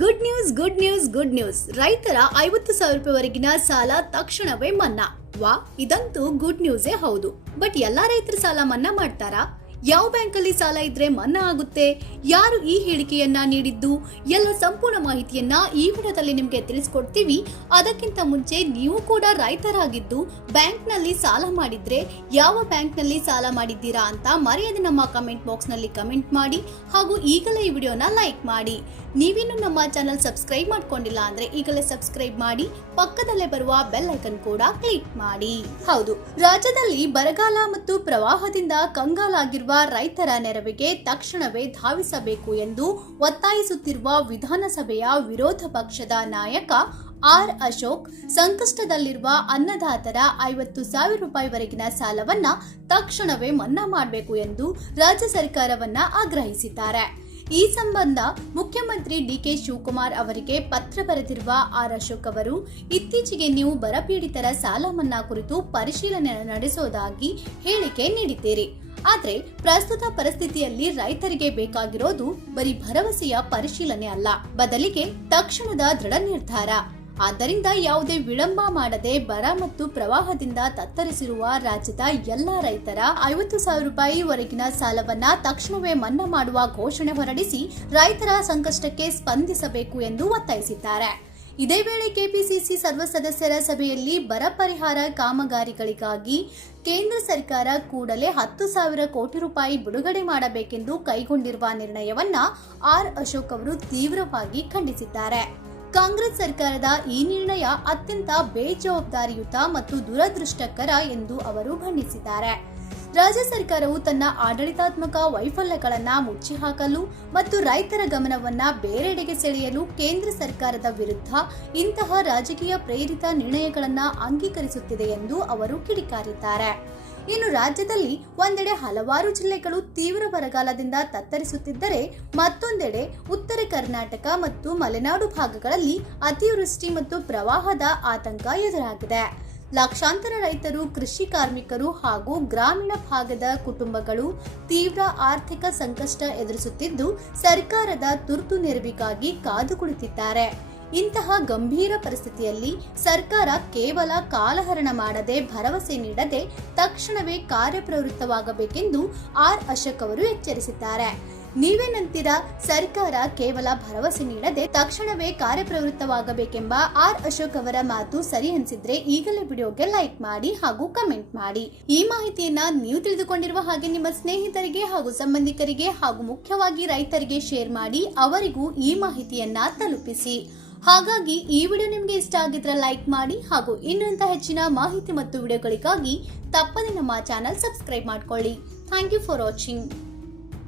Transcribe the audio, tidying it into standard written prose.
Good news ರೈತರ 50,000 ರೂಪಾಯಿವರೆಗಿನ ಸಾಲ ತಕ್ಷಣವೇ ಮನ್ನಾ. ಇದಂತೂ ಗುಡ್ ನ್ಯೂಸೇ ಹೌದು. ಬಟ್ ಎಲ್ಲಾ ರೈತರ ಸಾಲ ಮನ್ನಾ ಮಾಡ್ತಾರಾ? ಯಾವ ಬ್ಯಾಂಕಲ್ಲಿ ಸಾಲ ಇದ್ರೆ ಮನ್ನಾ ಆಗುತ್ತೆ? ಯಾರು ಈ ಹೇಳಿಕೆಯನ್ನ ನೀಡಿದ್ದು? ಎಲ್ಲ ಸಂಪೂರ್ಣ ಮಾಹಿತಿಯನ್ನ ಈ ವಿಡಿಯೋದಲ್ಲಿ ನಿಮಗೆ ತಿಳಿಸ್ಕೊಡ್ತೀವಿ. ಅದಕ್ಕಿಂತ ಮುಂಚೆ ನೀವು ಕೂಡ ರೈತರಾಗಿದ್ದು ಬ್ಯಾಂಕ್ನಲ್ಲಿ ಸಾಲ ಮಾಡಿದ್ರೆ ಯಾವ ಬ್ಯಾಂಕ್ನಲ್ಲಿ ಸಾಲ ಮಾಡಿದ್ದೀರಾ ಅಂತ ಮರೆಯದೆ ನಮ್ಮ ಕಮೆಂಟ್ ಬಾಕ್ಸ್ ನಲ್ಲಿ ಕಮೆಂಟ್ ಮಾಡಿ ಹಾಗೂ ಈಗಲೇ ಈ ವಿಡಿಯೋನ ಲೈಕ್ ಮಾಡಿ. ನೀವಿನ್ನು ನಮ್ಮ ಚಾನೆಲ್ ಸಬ್ಸ್ಕ್ರೈಬ್ ಮಾಡ್ಕೊಂಡಿಲ್ಲ ಅಂದ್ರೆ ಈಗಲೇ ಸಬ್ಸ್ಕ್ರೈಬ್ ಮಾಡಿ, ಪಕ್ಕದಲ್ಲೇ ಬರುವ ಬೆಲ್ ಐಕನ್ ಕೂಡ ಕ್ಲಿಕ್ ಮಾಡಿ. ಹೌದು, ರಾಜ್ಯದಲ್ಲಿ ಬರಗಾಲ ಮತ್ತು ಪ್ರವಾಹದಿಂದ ಕಂಗಾಲಾಗಿರುವ ರೈತರ ನೆರವಿಗೆ ತಕ್ಷಣವೇ ಧಾವಿಸಬೇಕು ಎಂದು ಒತ್ತಾಯಿಸುತ್ತಿರುವ ವಿಧಾನಸಭೆಯ ವಿರೋಧ ಪಕ್ಷದ ನಾಯಕ ಆರ್ ಅಶೋಕ್ ಸಂಕಷ್ಟದಲ್ಲಿರುವ ಅನ್ನದಾತರ 50,000 ರೂಪಾಯಿವರೆಗಿನ ಸಾಲವನ್ನ ತಕ್ಷಣವೇ ಮನ್ನಾ ಮಾಡಬೇಕು ಎಂದು ರಾಜ್ಯ ಸರ್ಕಾರವನ್ನ ಆಗ್ರಹಿಸಿದ್ದಾರೆ. ಈ ಸಂಬಂಧ ಮುಖ್ಯಮಂತ್ರಿ ಡಿಕೆ ಶಿವಕುಮಾರ್ ಅವರಿಗೆ ಪತ್ರ ಬರೆದಿರುವ ಆರ್ ಅಶೋಕ್ ಅವರು ಇತ್ತೀಚೆಗೆ ನೀವು ಬರಪೀಡಿತರ ಸಾಲ ಮನ್ನಾ ಕುರಿತು ಪರಿಶೀಲನೆ ನಡೆಸುವುದಾಗಿ ಹೇಳಿಕೆ ನೀಡಿದ್ದೀರಿ. ಆದರೆ ಪ್ರಸ್ತುತ ಪರಿಸ್ಥಿತಿಯಲ್ಲಿ ರೈತರಿಗೆ ಬೇಕಾಗಿರೋದು ಬರೀ ಭರವಸೆಯ ಪರಿಶೀಲನೆ ಅಲ್ಲ, ಬದಲಿಗೆ ತಕ್ಷಣದ ದೃಢ ನಿರ್ಧಾರ. ಆದ್ದರಿಂದ ಯಾವುದೇ ವಿಳಂಬ ಮಾಡದೆ ಬರ ಮತ್ತು ಪ್ರವಾಹದಿಂದ ತತ್ತರಿಸಿರುವ ರಾಜ್ಯದ ಎಲ್ಲಾ ರೈತರ 50,000 ರೂಪಾಯಿವರೆಗಿನ ಸಾಲವನ್ನ ತಕ್ಷಣವೇ ಮನ್ನಾ ಮಾಡುವ ಘೋಷಣೆ ಹೊರಡಿಸಿ ರೈತರ ಸಂಕಷ್ಟಕ್ಕೆ ಸ್ಪಂದಿಸಬೇಕು ಎಂದು ಒತ್ತಾಯಿಸಿದ್ದಾರೆ. ಇದೇ ವೇಳೆ ಕೆಪಿಸಿಸಿ ಸರ್ವ ಸದಸ್ಯರ ಸಭೆಯಲ್ಲಿ ಬರ ಪರಿಹಾರ ಕಾಮಗಾರಿಗಳಿಗಾಗಿ ಕೇಂದ್ರ ಸರ್ಕಾರ ಕೂಡಲೇ 10,000 ಕೋಟಿ ರೂಪಾಯಿ ಬಿಡುಗಡೆ ಮಾಡಬೇಕೆಂದು ಕೈಗೊಂಡಿರುವ ನಿರ್ಣಯವನ್ನ ಆರ್ ಅಶೋಕ್ ಅವರು ತೀವ್ರವಾಗಿ ಖಂಡಿಸಿದ್ದಾರೆ. ಕಾಂಗ್ರೆಸ್ ಸರ್ಕಾರದ ಈ ನಿರ್ಣಯ ಅತ್ಯಂತ ಬೇಜವಾಬ್ದಾರಿಯುತ ಮತ್ತು ದುರದೃಷ್ಟಕರ ಎಂದು ಅವರು ಬಣ್ಣಿಸಿದ್ದಾರೆ. ರಾಜ್ಯ ಸರ್ಕಾರವು ತನ್ನ ಆಡಳಿತಾತ್ಮಕ ವೈಫಲ್ಯಗಳನ್ನು ಮುಚ್ಚಿಹಾಕಲು ಮತ್ತು ರೈತರ ಗಮನವನ್ನ ಬೇರೆಡೆಗೆ ಸೆಳೆಯಲು ಕೇಂದ್ರ ಸರ್ಕಾರದ ವಿರುದ್ಧ ಇಂತಹ ರಾಜಕೀಯ ಪ್ರೇರಿತ ನಿರ್ಣಯಗಳನ್ನು ಅಂಗೀಕರಿಸುತ್ತಿದೆ ಎಂದು ಅವರು ಕಿಡಿಕಾರಿದ್ದಾರೆ. ಇನ್ನು ರಾಜ್ಯದಲ್ಲಿ ಒಂದೆಡೆ ಹಲವಾರು ಜಿಲ್ಲೆಗಳು ತೀವ್ರ ಬರಗಾಲದಿಂದ ತತ್ತರಿಸುತ್ತಿದ್ದರೆ, ಮತ್ತೊಂದೆಡೆ ಉತ್ತರ ಕರ್ನಾಟಕ ಮತ್ತು ಮಲೆನಾಡು ಭಾಗಗಳಲ್ಲಿ ಅತಿವೃಷ್ಟಿ ಮತ್ತು ಪ್ರವಾಹದ ಆತಂಕ ಎದುರಾಗಿದೆ. ಲಕ್ಷಾಂತರ ರೈತರು, ಕೃಷಿ ಕಾರ್ಮಿಕರು ಹಾಗೂ ಗ್ರಾಮೀಣ ಭಾಗದ ಕುಟುಂಬಗಳು ತೀವ್ರ ಆರ್ಥಿಕ ಸಂಕಷ್ಟ ಎದುರಿಸುತ್ತಿದ್ದು ಸರ್ಕಾರದ ತುರ್ತು ನೆರವಿಗಾಗಿ ಕಾದು ಕುಳಿತಿದ್ದಾರೆ. ಇಂತಹ ಗಂಭೀರ ಪರಿಸ್ಥಿತಿಯಲ್ಲಿ ಸರ್ಕಾರ ಕೇವಲ ಕಾಲಹರಣ ಮಾಡದೆ ಭರವಸೆ ನೀಡದೆ ತಕ್ಷಣವೇ ಕಾರ್ಯಪ್ರವೃತ್ತವಾಗಬೇಕೆಂದು ಆರ್ ಅಶೋಕ್ ಅವರು ಎಚ್ಚರಿಸಿದ್ದಾರೆ. ನೀವೇನಂತೀರಾ? ಸರ್ಕಾರ ಕೇವಲ ಭರವಸೆ ನೀಡದೆ ತಕ್ಷಣವೇ ಕಾರ್ಯಪ್ರವೃತ್ತವಾಗಬೇಕೆಂಬ ಆರ್ ಅಶೋಕ್ ಅವರ ಮಾತು ಸರಿ ಅನಿಸಿದ್ರೆ ಈಗಲೇ ವಿಡಿಯೋಗೆ ಲೈಕ್ ಮಾಡಿ ಹಾಗೂ ಕಮೆಂಟ್ ಮಾಡಿ. ಈ ಮಾಹಿತಿಯನ್ನ ನೀವು ತಿಳಿದುಕೊಂಡಿರುವ ಹಾಗೆ ನಿಮ್ಮ ಸ್ನೇಹಿತರಿಗೆ ಹಾಗೂ ಸಂಬಂಧಿಕರಿಗೆ ಹಾಗೂ ಮುಖ್ಯವಾಗಿ ರೈತರಿಗೆ ಶೇರ್ ಮಾಡಿ, ಅವರಿಗೂ ಈ ಮಾಹಿತಿಯನ್ನ ತಲುಪಿಸಿ. ಹಾಗಾಗಿ ಈ ವಿಡಿಯೋ ನಿಮಗೆ ಇಷ್ಟ ಆಗಿದ್ರೆ ಲೈಕ್ ಮಾಡಿ ಹಾಗೂ ಇನ್ನಂತ ಹೆಚ್ಚಿನ ಮಾಹಿತಿ ಮತ್ತು ವಿಡಿಯೋಗಳಿಗಾಗಿ ತಪ್ಪದೆ ನಮ್ಮ ಚಾನೆಲ್ ಸಬ್ಸ್ಕ್ರೈಬ್ ಮಾಡ್ಕೊಳ್ಳಿ. Thank you for watching.